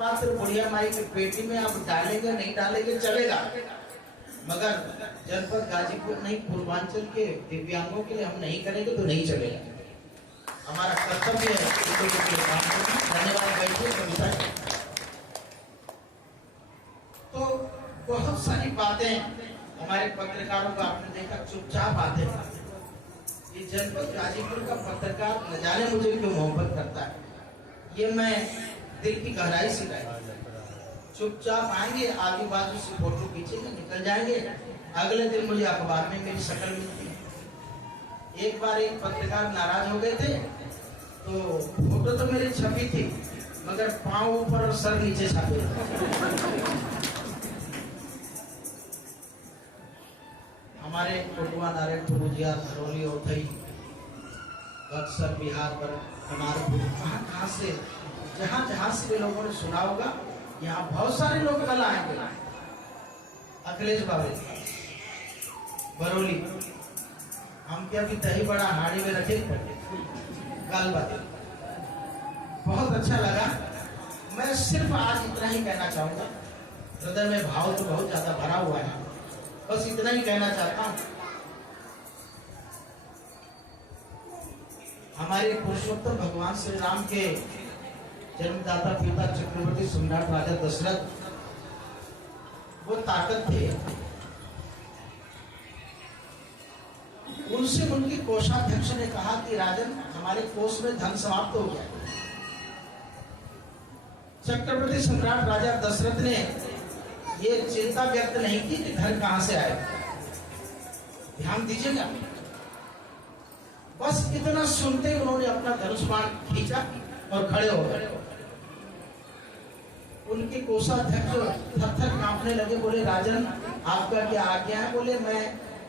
बात सिर्फ बुढ़िया माई की पेटी में आप डालेंगे नहीं डालेंगे चलेगा, मगर जनपद गाजीपुर नहीं पूर्वांचल के दिव्यांगों के लिए हम नहीं करेंगे तो नहीं चलेगा। हमारा कर्तव्य है काम करना। धन्यवाद। बैठिए कविता। तो बहुत सारी बातें हमारे पत्रकारों को आपने देखा चुपचाप आते हैं। ये जनपद गाजीपुर का पत्रकार न जाने मुझे क्यों मोहब्बत करता है, ये मैं दिल की गहराई से कहता हूं। चुपचाप आएंगे, आजू बाजू से फोटो खींचेंगे, निकल जाएंगे। अगले दिन मुझे अखबार में मेरी शक्ल मिलती है। एक बार एक पत्रकार नाराज हो गए थे, तो फोटो तो मेरी छपी थी मगर पांव ऊपर और सर नीचे छपे। हमारे कोटवा नारायण भुजिया धरौली औथई बक्सर बिहार पर हमारे कहाँ से जहां से लोगों ने सुना होगा, यहाँ बहुत सारे लोग कल आएंगे। अखिलेश बाबू बरौली हम क्या भी दही बड़ा हाड़ी में रखे गाल बात बहुत अच्छा लगा। मैं सिर्फ आज इतना ही कहना चाहूंगा, हृदय में भाव तो बहुत ज्यादा भरा हुआ है, बस इतना ही कहना चाहता हूं। हमारे पुरुषोत्तम भगवान श्री राम के जन्मदाता पिता चक्रवर्ती सम्राट राजा दशरथ वो ताकत थे, उनसे उनके कोषाध्यक्ष ने कहा कि राजन हमारे कोष में धन समाप्त हो गया। चक्रवर्ती सम्राट राजा दशरथ ने ये चिंता व्यक्त नहीं की कि धन कहां से आए। ध्यान दीजिएगा, बस इतना सुनते ही उन्होंने अपना धनुष बाण खींचा और खड़े हो गए। उनके कोषाध्यक्ष थर-थर कांपने लगे, बोले राजन आपका क्या आज्ञा है? बोले मैं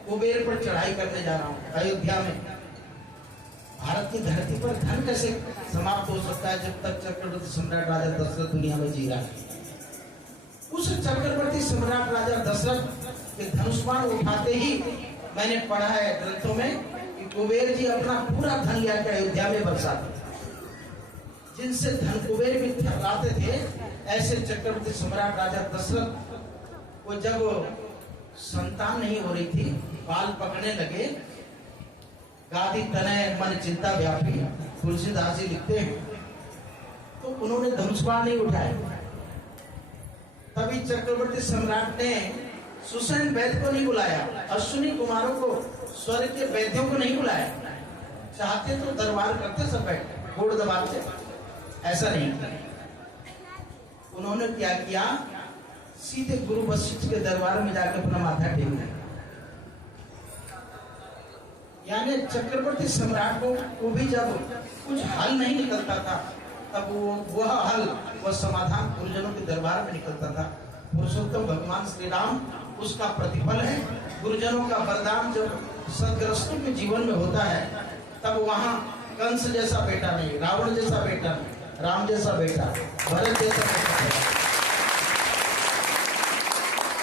कुबेर पर चढ़ाई करने जा रहा हूँ अयोध्या में। भारत की धरती पर धन कैसे समाप्त हो सकता है जब तक चक्रवर्ती सम्राट राजा दशरथ दुनिया में जी रहा है। उस चक्रवर्ती सम्राट राजा दशरथ के धनुष बाण उठाते ही मैंने पढ़ा है ग्रंथों में कि कुबेर जी अपना पूरा धन लेकर अयोध्या में बरसाते। जिनसे धन कुबेर भी थर्राते थे, ऐसे चक्रवर्ती सम्राट राजा दशरथ को जब संतान नहीं हो रही थी, बाल पकने लगे, गादी तनय मन चिंता व्यापी तुलसीदास जी लिखते हैं, तो उन्होंने धनुष बाण नहीं उठाए। तभी चक्रवर्ती सम्राट ने सुसैन वैद्य को नहीं बुलाया, अश्विनी कुमारों को, स्वर्ग के वैद्यों को नहीं बुलाया। चाहते तो दरबार करते सब बैठ घोड़ दबाते, ऐसा नहीं। उन्होंने क्या किया, सीधे गुरु वशिष्ठ के दरबार में जाकर अपना माथा टेक दिया। यानी चक्रवर्ती सम्राट को भी जब कुछ हल नहीं निकलता था, तब वह हल वह समाधान गुरुजनों के दरबार में निकलता था। पुरुषोत्तम भगवान श्री राम उसका प्रतिफल है। गुरुजनों का वरदान जब सदग्रस्तों के जीवन में होता है, तब वहां कंस जैसा बेटा नहीं, रावण जैसा बेटा नहीं, राम जैसा बेटा, भरत जैसा बेटा।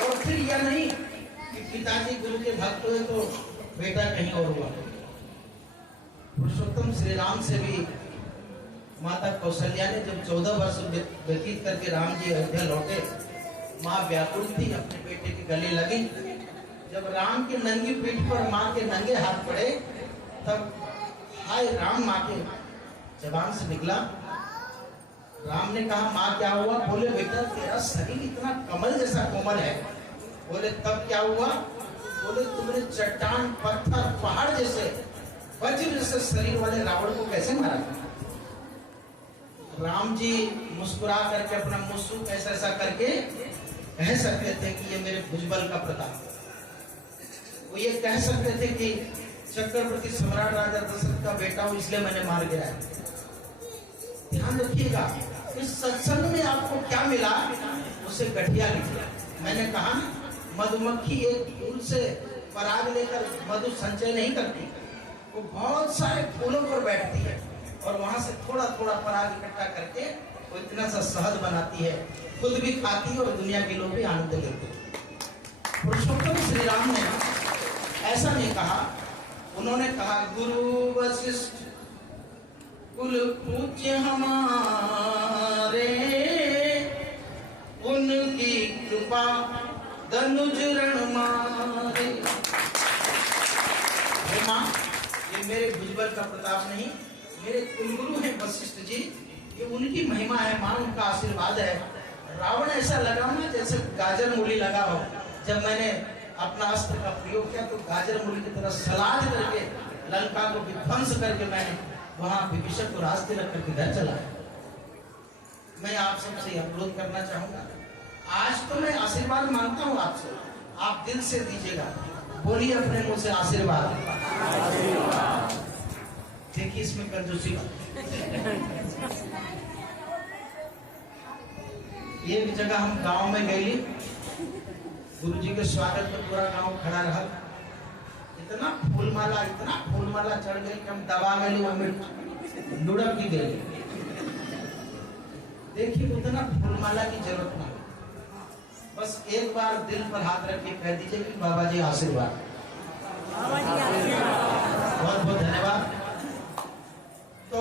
और फिर यह नहीं कि पिताजी गुरु के भक्त हुए तो बेटा कहीं और हुआ। पुरुषोत्तम श्री राम से भी माता कौशल्या ने जब 14 वर्ष व्यतीत करके राम जी अयोध्या लौटे, माँ व्याकुल थी, अपने बेटे के गले लगी। जब राम की नंगी पीठ पर माँ के नंगे हाथ पड़े, तब हाय राम माँ के जबान से निकला। राम ने कहा माँ क्या हुआ? बोले बेटा तेरा शरीर इतना कमल जैसा कोमल है। बोले तब क्या हुआ? बोले तुमने चट्टान पत्थर पहाड़ जैसे वज्र जैसे शरीर वाले रावण को कैसे मारा? राम जी मुस्कुरा करके अपना मुंह ऐसा ऐसा करके कह सकते थे कि ये मेरे भुजबल का प्रताप। वो ये कह सकते थे कि चक्रवर्ती सम्राट राजा दशरथ का बेटा हूं इसलिए मैंने मार गिराया। ध्यान रखिएगा, इस सत्संग में आपको क्या मिला उसे गठिया लिखिए। मैंने कहा मधुमक्खी एक फूल से पराग लेकर मधु संचय नहीं करती, वो बहुत सारे फूलों पर बैठती है और वहां से थोड़ा थोड़ा पराग इकट्ठा करके वो इतना सा शहद बनाती है, खुद भी खाती है और दुनिया के लोग भी आनंद लेते हैं। पुरुषोत्तम श्री राम ने ऐसा नहीं कहा, उन्होंने कहा गुरु वशिष्ठ कुल पूज्य हमारे कृपा दनुज रण मारे। माँ, ये मेरे भुजबल का प्रताप नहीं, मेरे कुलगुरु हैं वशिष्ठ जी, ये उनकी महिमा है माँ, उनका आशीर्वाद है। रावण ऐसा लगा ना जैसे गाजर मूली लगा हो। जब मैंने अपना अस्त्र का प्रयोग किया तो गाजर मूली की तरह सलाद करके लंका को विध्वंस करके मैंने वहां विभीषण को रास्ते रख करके घर चला। मैं आप सबसे अनुरोध करना चाहूंगा, आज तो मैं आशीर्वाद मांगता हूँ आपसे, आप दिल से दीजिएगा, बोलिए अपने मुंह से आशीर्वाद। देखिए इसमें कंजूसी। एक जगह हम गांव में गए, गुरुजी के स्वागत में पूरा गांव खड़ा रहा, इतना फूलमाला चढ़ गई कि हम दबा गए, हमें लुढ़क भी गए। देखिए उतना फूलमाला की जरूरत नहीं, बस एक बार दिल पर हाथ रख के कह दीजिए कि बाबा जी आशीर्वाद। बहुत बहुत धन्यवाद। तो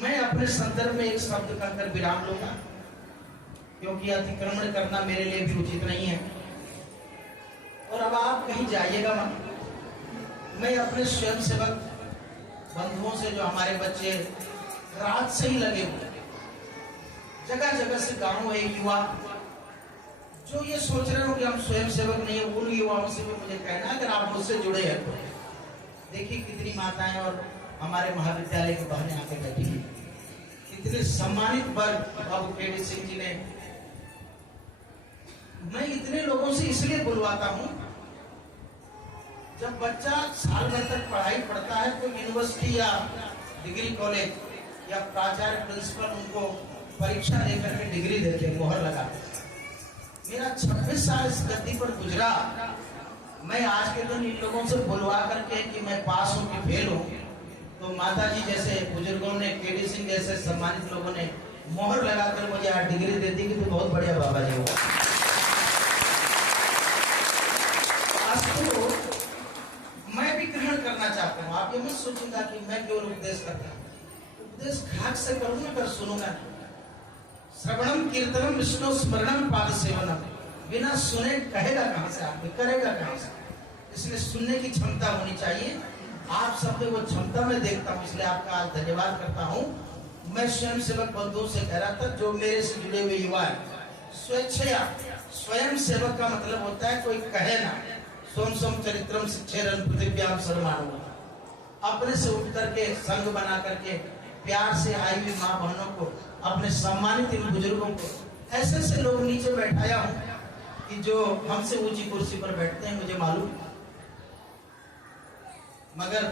मैं अपने संदर्भ में एक शब्द कहकर विराम लूंगा, क्योंकि अतिक्रमण करना मेरे लिए भी उचित नहीं है। और अब आप कहीं जाइएगा मत, मैं अपने स्वयं सेवक बंधुओं से, जो हमारे बच्चे रात से ही लगे हुए, जगह जगह से गांव है युवा जो ये सोच रहे हो कि हम स्वयं सेवक नहीं है, उन युवाओं से भी मुझे कहना है, अगर आप मुझसे जुड़े हैं तो देखिए कितनी माताएं और हमारे महाविद्यालय की बहनें आके बैठी हैं, कितने सम्मानित वर्ग बाबू केडी सिंह जी ने। मैं इतने लोगों से इसलिए बुलवाता हूं, जब बच्चा साल भर तक पढ़ाई पढ़ता है तो यूनिवर्सिटी या डिग्री कॉलेज या प्राचार्य प्रिंसिपल उनको परीक्षा देकर के डिग्री देते, मोहर लगाते। मेरा 26 साल इस गद्दी पर गुजरा, मैं आज के दिन इन लोगों से बुलवा करके कि मैं पास हूं कि फेल हूं, तो माता जी जैसे बुजुर्गों ने, केडी सिंह जैसे सम्मानित लोगों ने मोहर लगाकर मुझे आज डिग्री दे दी कि तो बहुत बढ़िया बाबा जी हुआ। आज तो मैं भी ग्रहण करना चाहता हूँ, आप ये मत सोचिएगा कि मैं केवल उपदेश करता हूँ, उपदेश घाट से करूंगा पर सुनूंगा नहीं। श्रवणम कीर्तनम विष्णु स्मरणम पाद सेवनम, बिना सुने कहेगा कहां से, आदमी करेगा कहां से? इसलिए सुनने की क्षमता होनी चाहिए। आप सब में वो क्षमता मैं देखता हूँ, इसलिए आपका आज धन्यवाद करता हूँ। मैं स्वयं सेवक बंधुओं से कह रहा था, जो मेरे से जुड़े हुए युवा है, स्वेच्छया, स्वयं सेवक का मतलब होता है कोई कहे ना, सोम सोम चरित्रम शिक्षेरन पृथ्व्याम सर्वमानव, अपने से उठ करके संग बना करके प्यार से आई हुई माँ बहनों को, अपने सम्मानित इन बुजुर्गों को, ऐसे ऐसे लोग नीचे बैठाया हूं कि जो हमसे ऊंची कुर्सी पर बैठते हैं, मुझे मालूम। मगर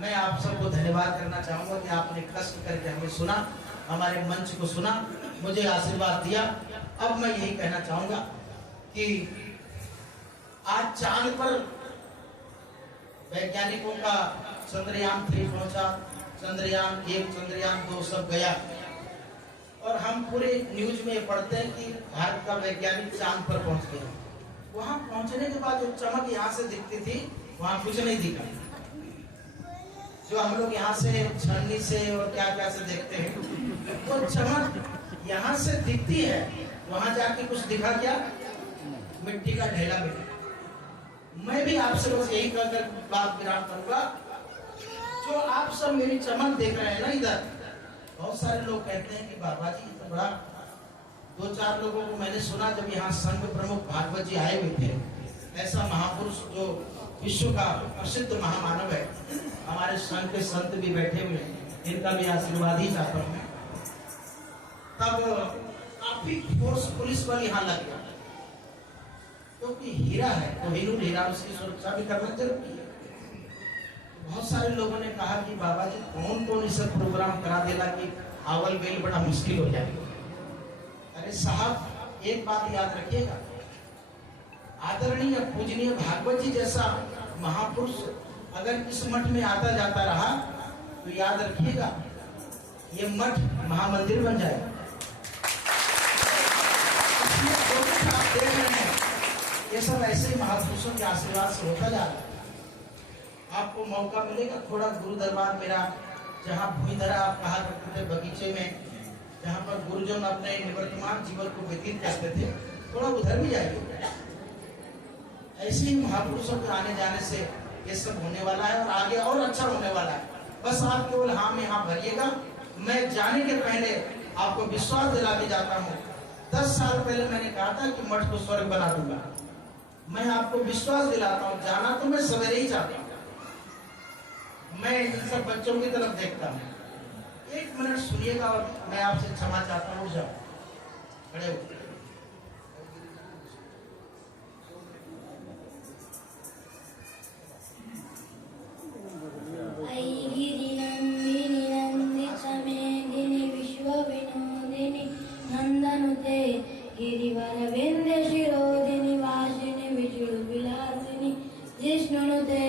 मैं आप सबको धन्यवाद करना चाहूंगा कि आपने कष्ट करके हमें सुना, हमारे मंच को सुना, मुझे आशीर्वाद दिया। अब मैं यही कहना चाहूंगा कि आज चांद पर वैज्ञानिकों का चंद्रयान 3 पहुंचा, चंद्रयान 1, चंद्रयान 2 सब गया, और हम पूरे न्यूज में पढ़ते हैं कि भारत का वैज्ञानिक चांद पर पहुंच गया। वहां पहुंचने के बाद जो चमक यहाँ से दिखती थी, वहां कुछ नहीं दिखा। जो हम लोग यहाँ से छन्नी से और क्या क्या से देखते हैं, वो चमक यहाँ से दिखती है, वहां जाके कुछ दिखा क्या? मिट्टी का ढेला मिला। मैं भी आपसे बस यही कहकर बात विराम करूंगा, जो आप सब मेरी चमक देख रहे हैं ना इधर, बहुत सारे लोग कहते हैं कि बाबा जी तो बड़ा, 2-4 लोगों को मैंने सुना जब यहाँ संघ प्रमुख भागवत जी आए हुए थे, ऐसा महापुरुष जो विश्व का प्रसिद्ध महामानव है, हमारे संघ के संत भी बैठे हुए हैं, इनका भी आशीर्वाद ही चाहता हूँ। तब काफी फोर्स पुलिस बल यहाँ लग गया, क्योंकि हीरा है तो हीरा, उसकी सुरक्षा भी करना जरूरी है। बहुत सारे लोगों ने कहा कि बाबा जी कौन कौन इसे प्रोग्राम करा देगा कि आवल बेल बड़ा मुश्किल हो जाएगा। अरे साहब, एक बात याद रखिएगा, आदरणीय पूजनीय भागवत जी जैसा महापुरुष अगर इस मठ में आता जाता रहा तो याद रखिएगा ये मठ महामंदिर बन जाएगा। आप देख रहे हैं ये सब ऐसे ही महापुरुषों के आशीर्वाद से होता जा रहा है। आपको मौका मिलेगा थोड़ा गुरु दरबार मेरा जहाँ भूमि धरा आप कहा करते थे बगीचे में, जहाँ पर गुरुजन अपने निवर्तमान जीवन को व्यतीत करते थे, थोड़ा उधर भी जाइए। ऐसे ही महापुरुषों के आने जाने से ये सब होने वाला है और आगे और अच्छा होने वाला है। बस आप केवल हाँ में हाँ भरिएगा। मैं जाने के पहले आपको विश्वास दिला के जाता हूँ, 10 साल पहले मैंने कहा था कि मठ को स्वर्ग बना दूंगा। मैं आपको विश्वास दिलाता हूँ, जाना तो मैं सवेरे ही चाहता हूँ। मैं इन सब बच्चों की तरफ देखता हूँ। 1 मिनट सुनिएगा और मैं आपसे क्षमा चाहता हूँ। जाओ खड़े हो। गिरिवर विंध्य शिरोधिनी वासिनी विष्णु विलासिनी जिष्णुनुते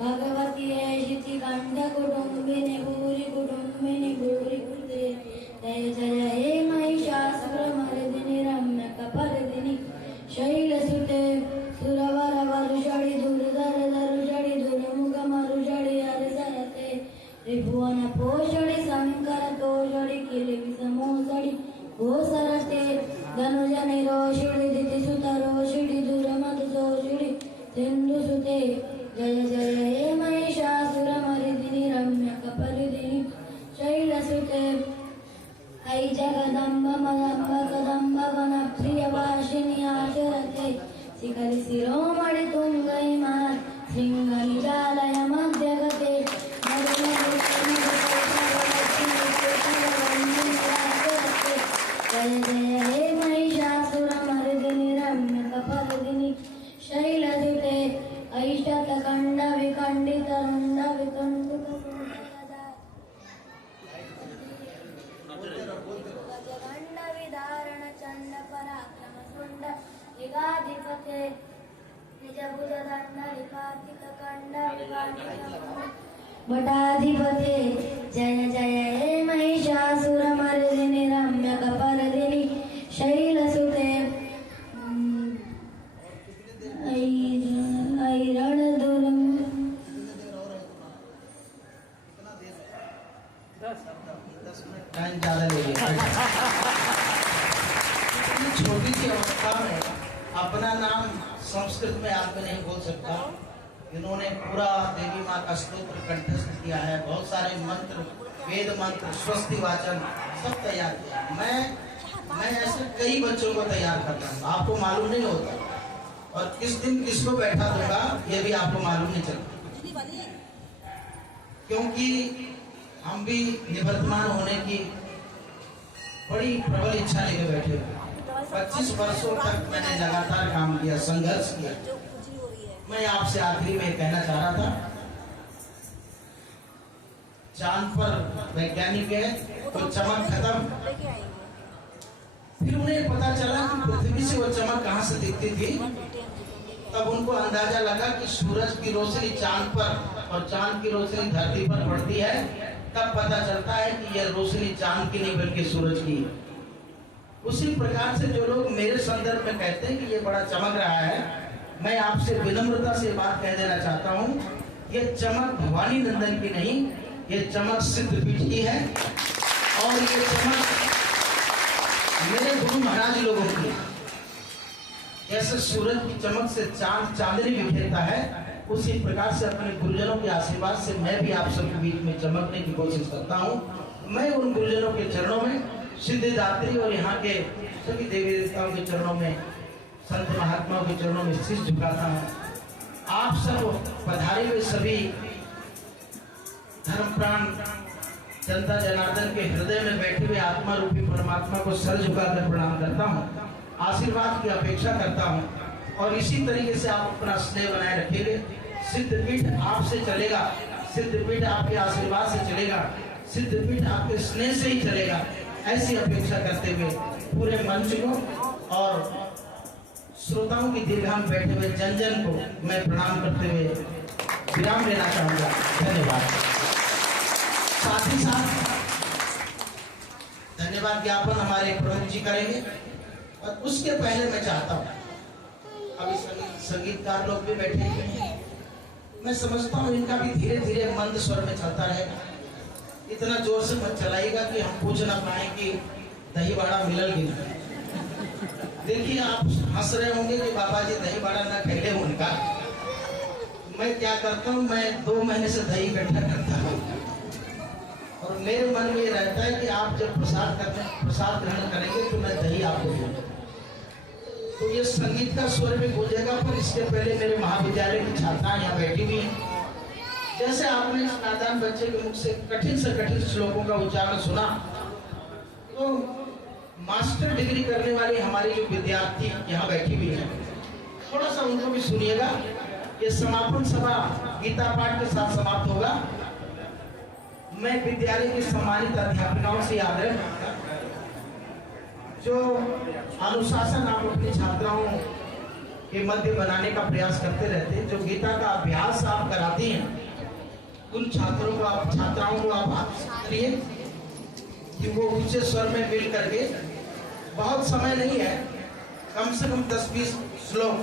भगवती शिति कंठ कुटुंबिनी भूरि कृते जय जय हे महिषासुर मर्दिनी रम्य कपर्दिनी शैलसुते सुरवर वरुषणि दुर्धर दरुषणि दुर्मुख मरुषणि हरसरते त्रिभुवन पोषणि शंकर तोषणि किल विषमोषणि घोषरते धनुजनि रोषिणि दितिसुत रोषिणि दुरमधुषोषिणि सिन्धुसुते जय जय हे महिषासुरमर्दिनि रम्य कपर्दिनि शैलसुते ऐ जगदम्ब मदम्ब कदम्ब वनप्रियवासिनि आचरते शिखरि शिरोमणि तुङ्गैमा शृङ्गनिजालय मध्यगते जय जय हे महिषासुरमर्दिनि रम्य कपर्दिनि शैलसुते ऐषतखण्ड विखण्डित रुण्ड विखण्डित गजगण्ड विदारण चण्ड पराक्रम शुण्ड दिगाधिपते निजभुज दण्ड निपातित खण्ड विकाण्डित भटाधिपते जय जय हे महिषासुरमर्दिनि रम्य कपर्दिनि शैलसुते ऐरणदुरं टाइम ज़्यादा ले लिया। छोटी सी अवस्था में अपना नाम संस्कृत में आप नहीं बोल सकता। इन्होंने पूरा देवी माँ का स्तोत्र कंठस्थ किया है, बहुत सारे मंत्र, वेद मंत्र, स्वस्ति वाचन सब तैयार किया। मैं ऐसे कई बच्चों को तैयार करता हूँ, आपको मालूम नहीं होता। और किस दिन किसको बैठा दूंगा ये भी आपको मालूम नहीं चलता, क्योंकि हम भी निवर्तमान होने की बड़ी प्रबल इच्छा लेके बैठे हुए। 25 वर्षों तक मैंने लगातार काम किया, संघर्ष किया। मैं आपसे आखिरी में कहना चाह रहा था, चांद पर वैज्ञानिक गए तो चमक खत्म, फिर उन्हें पता चला कि पृथ्वी से वो चमक कहाँ से दिखती थी। तब उनको अंदाजा लगा कि सूरज की रोशनी चांद पर और चांद की रोशनी धरती पर पड़ती है। तब पता चलता है कि यह रोशनी चांद की नहीं बल्कि सूरज की। उसी प्रकार से जो लोग मेरे संदर्भ में कहते हैं कि ये बड़ा चमक रहा है, मैं आपसे विनम्रता से बात कह देना चाहता हूँ, ये चमक भवानी नंदन की नहीं, ये चमक सिद्धपीठ की है। और ये चमक मेरे गुरु महाराज लोगों की। जैसे सूरज की चमक से चांद चांदनी बिखेरता है, उसी प्रकार से अपने गुरुजनों के आशीर्वाद से मैं भी आप सबके बीच में चमकने की कोशिश करता हूँ। मैं उन गुरुजनों के चरणों में, सिद्धिदात्री और यहाँ के सभी देवी देवताओं के चरणों में, संत महात्माओं के चरणों में शीश झुकाता हूँ। आप सब पधारे हुए सभी धर्मप्राण जनता जनार्दन के हृदय में बैठे हुए आत्मा रूपी परमात्मा को सर झुकाकर प्रणाम करता हूँ, आशीर्वाद की अपेक्षा करता हूँ। और इसी तरीके से आप अपना स्नेह बनाए रखेंगे। सिद्धपीठ आपसे चलेगा, सिद्धपीठ आपके आशीर्वाद से चलेगा, सिद्धपीठ आपके स्नेह से ही चलेगा। ऐसी अपेक्षा करते हुए पूरे मंच को और श्रोताओं की दीर्घा में बैठे हुए जन जन को मैं प्रणाम करते हुए विराम लेना चाहूंगा। धन्यवाद। साथ ही साथ धन्यवाद ज्ञापन हमारे प्रमुख जी करेंगे। और उसके पहले मैं चाहता हूँ, अभी संगीतकार लोग भी बैठे हैं, मैं समझता हूँ इनका भी धीरे धीरे मंद स्वर में चलता रहेगा। इतना जोर से मत चलाइएगा कि हम पूछ ना पाए कि दही बाड़ा मिलल की ना। देखिए आप हंस रहे होंगे कि बाबा जी दही बाड़ा ना खेले उनका। मैं क्या करता हूँ, मैं 2 महीने से दही इकट्ठा करता हूँ और मेरे मन में ये रहता है कि आप जब प्रसाद ग्रहण करेंगे तो मैं दही आपको दूंगा। तो ये संगीत का स्वर भी गूंजेगा, पर इसके पहले मेरे महाविद्यालय की छात्राएं यहाँ बैठी हुई हैं। जैसे आपने इस नादान बच्चे के मुख से कठिन श्लोकों का उच्चारण सुना, तो मास्टर डिग्री करने वाली हमारी जो विद्यार्थी यहाँ बैठी हुई है, थोड़ा सा उनको भी सुनिएगा। ये समापन सभा गीता पाठ के साथ समाप्त होगा। मैं विद्यालय की सम्मानित अध्यापिकाओं से आग्रह करता जो अनुशासन आप अपनी छात्राओं के मध्य बनाने का प्रयास करते रहते, जो गीता का अभ्यास आप कराती हैं, उन छात्राओं को आप करिए कि वो ऊंचे स्वर में मिल करके, बहुत समय नहीं है, कम से कम 10-20 श्लोक